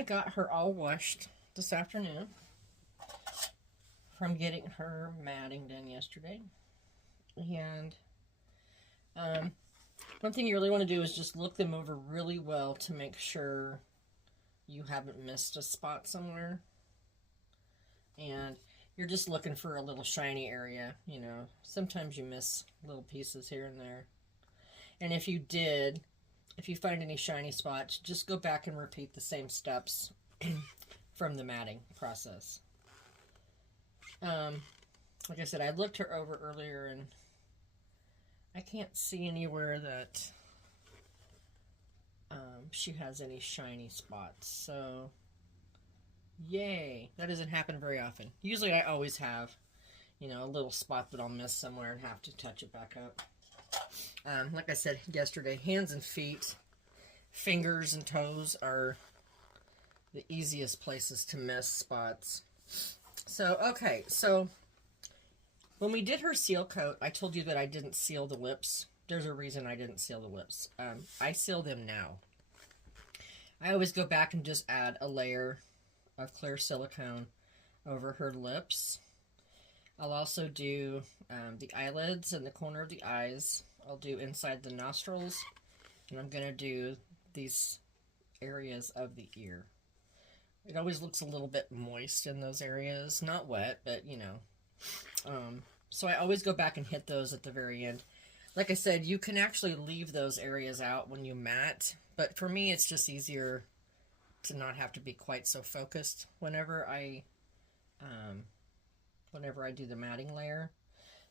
I got her all washed this afternoon from getting her matting done yesterday. And one thing you really want to do is just look them over really well to make sure you haven't missed a spot somewhere. And you're just looking for a little shiny area, you know. Sometimes you miss little pieces here and there. And if you find any shiny spots, just go back and repeat the same steps from the matting process. Like I said, I looked her over earlier and I can't see anywhere that she has any shiny spots. So, yay. That doesn't happen very often. Usually I always have, you know, a little spot that I'll miss somewhere and have to touch it back up. Like I said yesterday, hands and feet, fingers and toes are the easiest places to miss spots. So, okay, so when we did her seal coat, I told you that I didn't seal the lips. There's a reason I didn't seal the lips. I seal them now. I always go back and just add a layer of clear silicone over her lips. I'll also do the eyelids and the corner of the eyes. I'll do inside the nostrils. And I'm going to do these areas of the ear. It always looks a little bit moist in those areas. Not wet, but you know. So I always go back and hit those at the very end. Like I said, you can actually leave those areas out when you mat. But for me, it's just easier to not have to be quite so focused whenever I do the matting layer.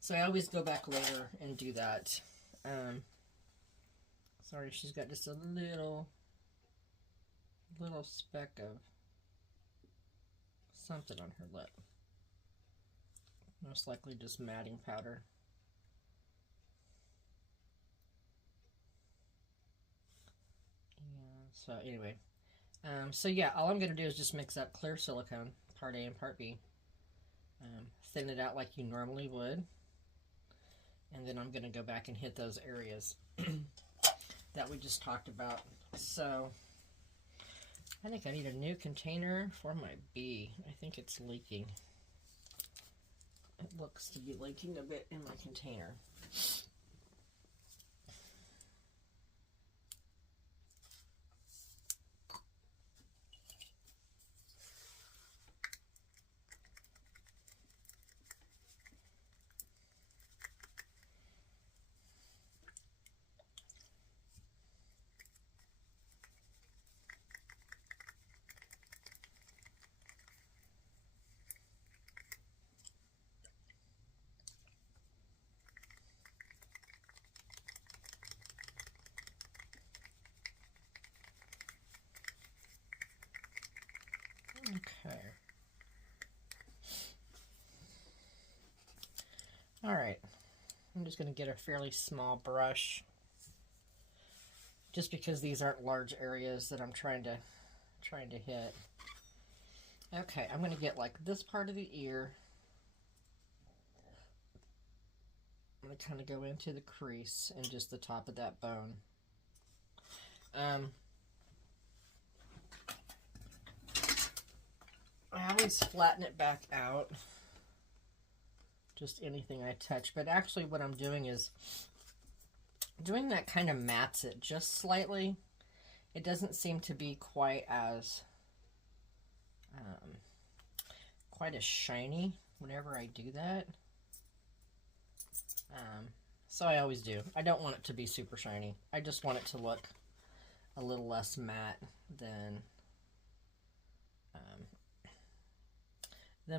So I always go back later and do that. Sorry, she's got just a little speck of something on her lip. Most likely just matting powder. Yeah, so anyway. So yeah, all I'm going to do is just mix up clear silicone, part A and part B. Thin it out like you normally would. And then I'm going to go back and hit those areas that we just talked about. So I think I need a new container for my bee. I think it's leaking. It looks to be leaking a bit in my container. Okay. All right. I'm just going to get a fairly small brush, just because these aren't large areas that I'm trying to hit. Okay, I'm going to get like this part of the ear. I'm going to kind of go into the crease and just the top of that bone. I always flatten it back out, just anything I touch, but actually what I'm doing is doing that kind of mats it just slightly. It doesn't seem to be quite as shiny whenever I do that. So I always do. I don't want it to be super shiny. I just want it to look a little less matte than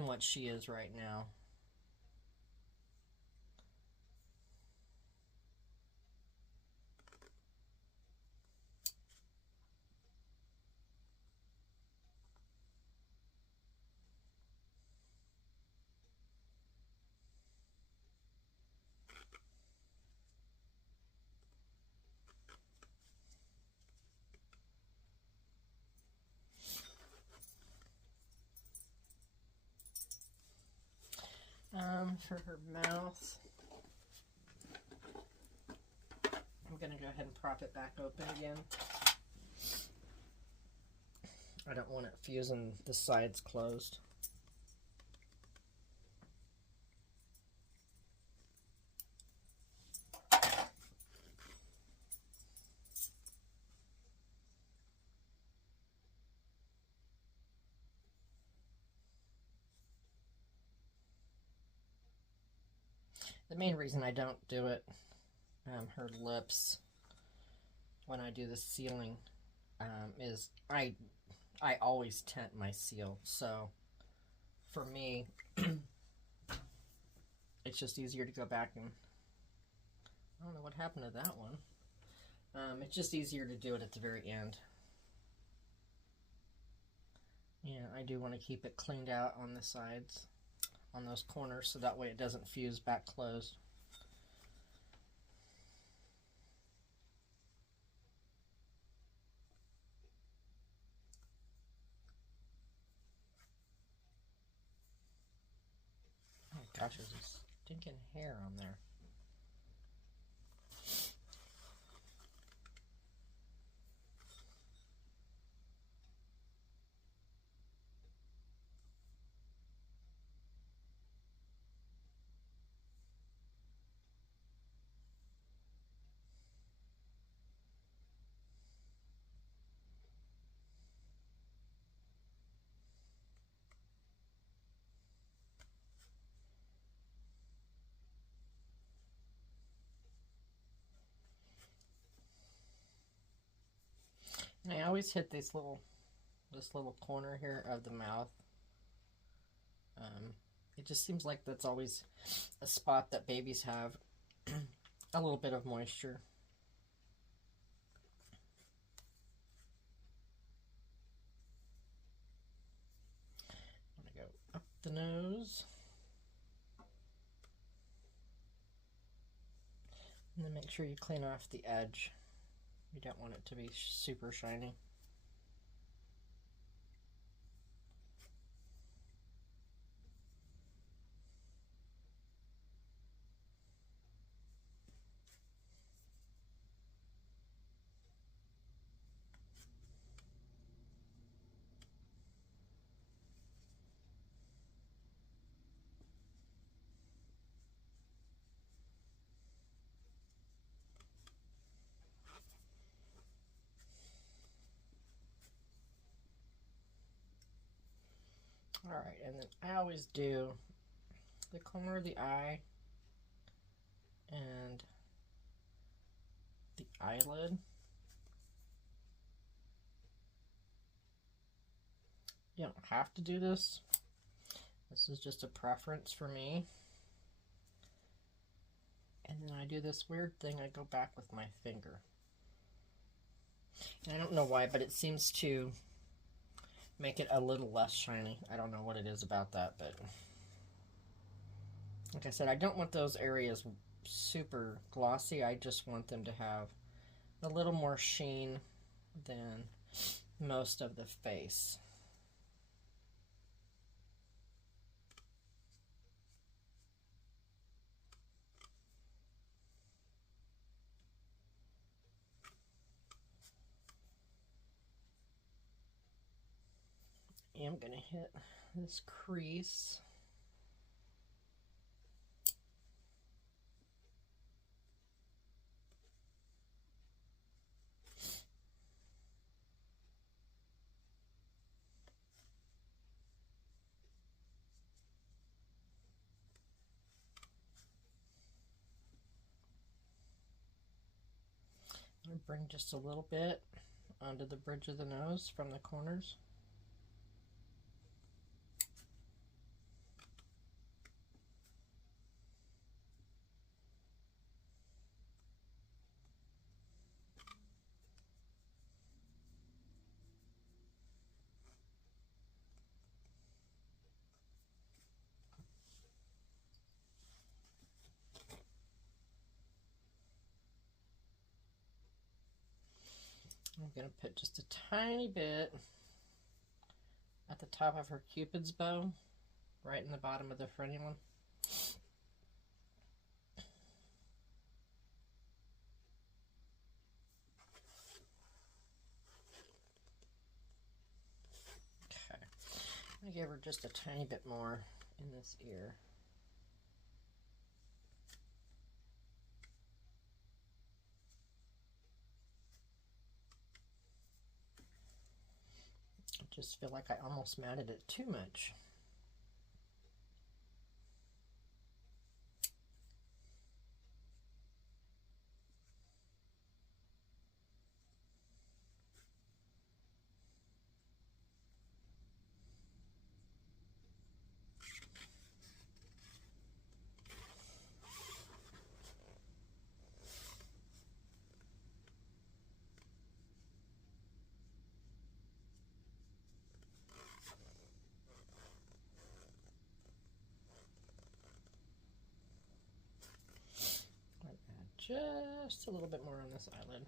what she is right now. For her mouth, I'm going to go ahead and prop it back open again. I don't want it fusing the sides closed. The main reason I don't do it, her lips, when I do the sealing, is I always tint my seal. So for me, it's just easier to go back and, I don't know what happened to that one. It's just easier to do it at the very end. Yeah, I do want to keep it cleaned out on the sides, on those corners, so that way it doesn't fuse back closed. Oh gosh, there's this stinking hair on there. And I always hit this little corner here of the mouth. It just seems like that's always a spot that babies have a little bit of moisture. I'm going to go up the nose. And then make sure you clean off the edge. You don't want it to be super shiny. Alright, and then I always do the corner of the eye and the eyelid. You don't have to do this. This is just a preference for me. And then I do this weird thing, I go back with my finger. And I don't know why, but it seems to make it a little less shiny. I don't know what it is about that, but like I said, I don't want those areas super glossy. I just want them to have a little more sheen than most of the face. I'm going to hit this crease. I'm going to bring just a little bit onto the bridge of the nose from the corners. I'm going to put just a tiny bit at the top of her Cupid's bow, right in the bottom of the frenulum. give her just a tiny bit more in this ear. I just feel like I almost matted it too much. Just a little bit more on this eyelid.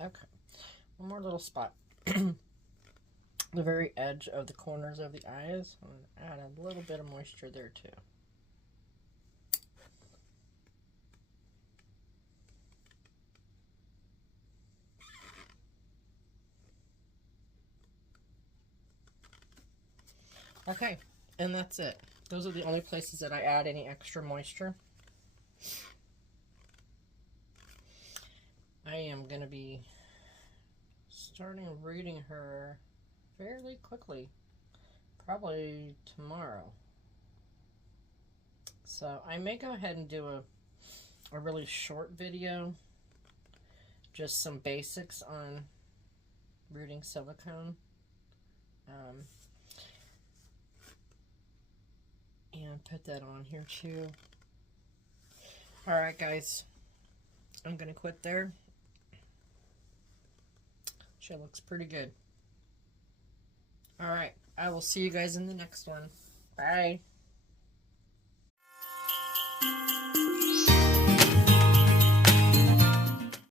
Okay, one more little spot. The very edge of the corners of the eyes. I'm going to add a little bit of moisture there too. Okay, and that's it. Those are the only places that I add any extra moisture. I am going to be starting reading her fairly quickly, probably tomorrow. So I may go ahead and do a really short video, just some basics on rooting silicone. And put that on here too. Alright guys, I'm going to quit there. She looks pretty good. Alright, I will see you guys in the next one. Bye.